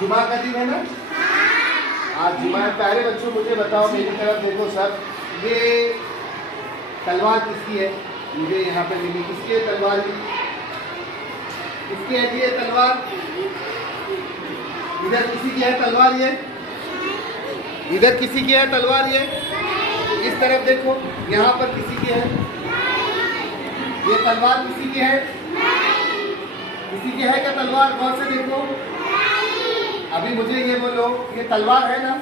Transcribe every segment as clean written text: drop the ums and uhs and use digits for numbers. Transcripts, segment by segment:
जुमा का दिन है ना? आज जुमा है। प्यारे बच्चों मुझे बताओ, मेरी तरफ देखो सब, ये तलवार किसकी है? मुझे यहाँ पे मिली, किसकी है तलवार? किसकी है ये तलवार? इधर किसी की है तलवार? ये इधर किसी की है तलवार? ये इस तरफ देखो, यहाँ पर किसी की है? ये तलवार किसी की है? किसी की है क्या तलवार? गौर से देखो। अभी मुझे ये बोलो, ये तलवार है ना?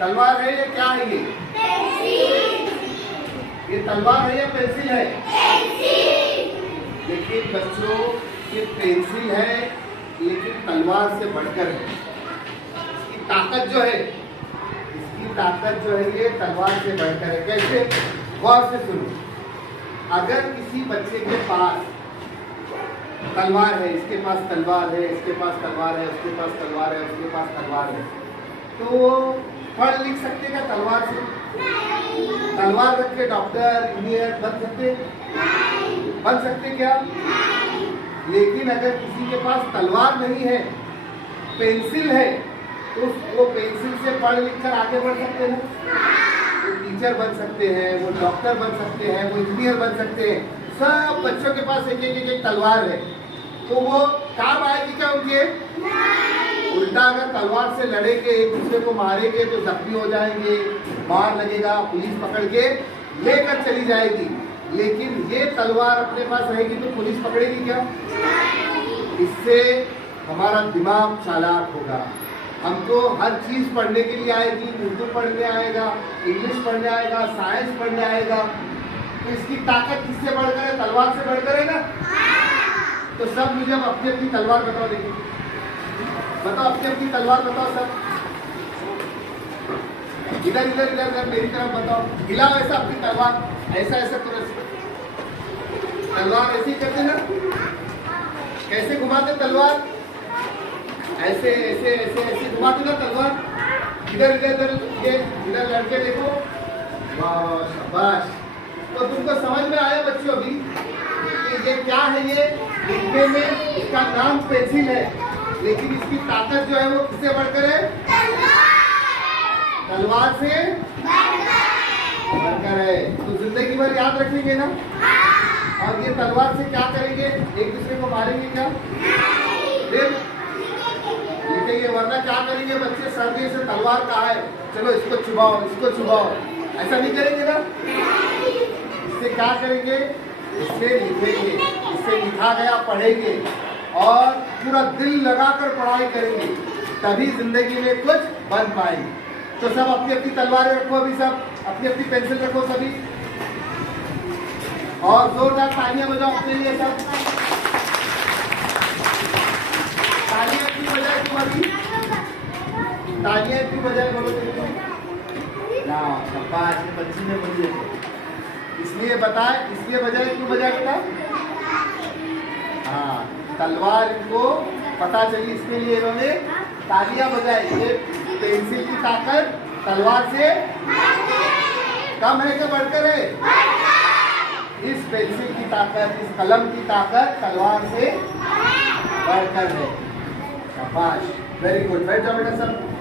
तलवार है या क्या है ये? ये तलवार है या पेंसिल है? लेकिन बच्चों, ये पेंसिल है लेकिन तलवार से बढ़कर है। इसकी ताकत जो है, इसकी ताकत जो है ये तलवार से बढ़कर है। कैसे? गौर से सुनो। अगर किसी बच्चे के पास तलवार है, इसके पास तलवार है, इसके पास तलवार है, उसके पास तलवार है, उसके पास तलवार है, तो वो पढ़ लिख सकते क्या तलवार से? तलवार रख के डॉक्टर, इंजीनियर बन सकते? बन सकते क्या? लेकिन अगर किसी के पास तलवार नहीं है, पेंसिल है, तो वो पेंसिल से पढ़ लिख कर आगे बढ़ सकते हैं। वो टीचर बन सकते हैं, वो डॉक्टर बन सकते हैं, वो इंजीनियर बन सकते हैं। सब बच्चों के पास एक एक तलवार है, तो वो काम आएगी क्या उनके? उल्टा अगर तलवार से लड़ेंगे, एक दूसरे को मारेंगे तो जख्मी हो जाएंगे, मार लगेगा, पुलिस पकड़ के लेकर चली जाएगी। लेकिन ये तलवार अपने पास रहेगी तो पुलिस पकड़ेगी क्या? इससे हमारा दिमाग चालाक होगा। हमको हर चीज पढ़ने के लिए आएगी, उर्दू पढ़ने आएगा, इंग्लिश पढ़ने आएगा, साइंस पढ़ने आएगा। तो इसकी ताकत किससे बढ़कर है? तलवार से बढ़कर है ना? तो सब मुझे अब अपनी अपनी तलवार बताओ। देखिए, बताओ अपनी अपनी तलवार बताओ सब। इधर इधर इधर इधर मेरी तरफ बताओ। हिलाओ ऐसा अपनी तलवार, ऐसा ऐसा तुरंत। तलवार ऐसे ही करते ना? कैसे घुमाते तलवार? ऐसे ऐसे ऐसे ऐसे घुमाते ना तलवार। इधर इधर इधर ये इधर लड़के देखो, वाह शाबाश। तो तुमको समझ में आया बच्चों अभी कि ये क्या है? ये लिखने में इसका नाम पेंसिल है, लेकिन इसकी ताकत जो है वो किससे बढ़कर है? तलवार से बढ़कर है। तो जिंदगी भर याद रखेंगे ना? और ये तलवार से क्या करेंगे? एक दूसरे को मारेंगे क्या? फिर लिखेंगे, वरना क्या करेंगे बच्चे? सर्दी से तलवार कहाँ है, चलो इसको चुबाओ, इसको चुबाओ, ऐसा नहीं करेंगे ना? इससे क्या करेंगे? इससे लिखेंगे, इससे लिखा गया पढ़ेंगे और पूरा दिल लगाकर पढ़ाई करेंगे, तभी जिंदगी में कुछ बन पाएंगे। तो सब अपनी अपनी तलवारें रखो, अभी सब अपनी अपनी पेंसिल रखो सभी, और जोरदार तालियां बजाओ अपने लिए सब। तालियां क्यों बजाए तुम अभी? तालियां क्यों बजाए बोलो तुम? ना शाबाश, बच्ची ने बोली इसलिए बताए, इसलिए बजाए, क्यों बजाए बेटा? हाँ, तलवार इनको पता चली, इसके लिए इन्होंने तालियां बजाई। ये पेंसिल की ताकत तलवार से कम है क्या बढ़कर है? इस पेंसिल की ताकत, इस कलम की ताकत तलवार से बढ़कर है। शाबाश, वेरी गुड। बैठ जाओ बेटा सब।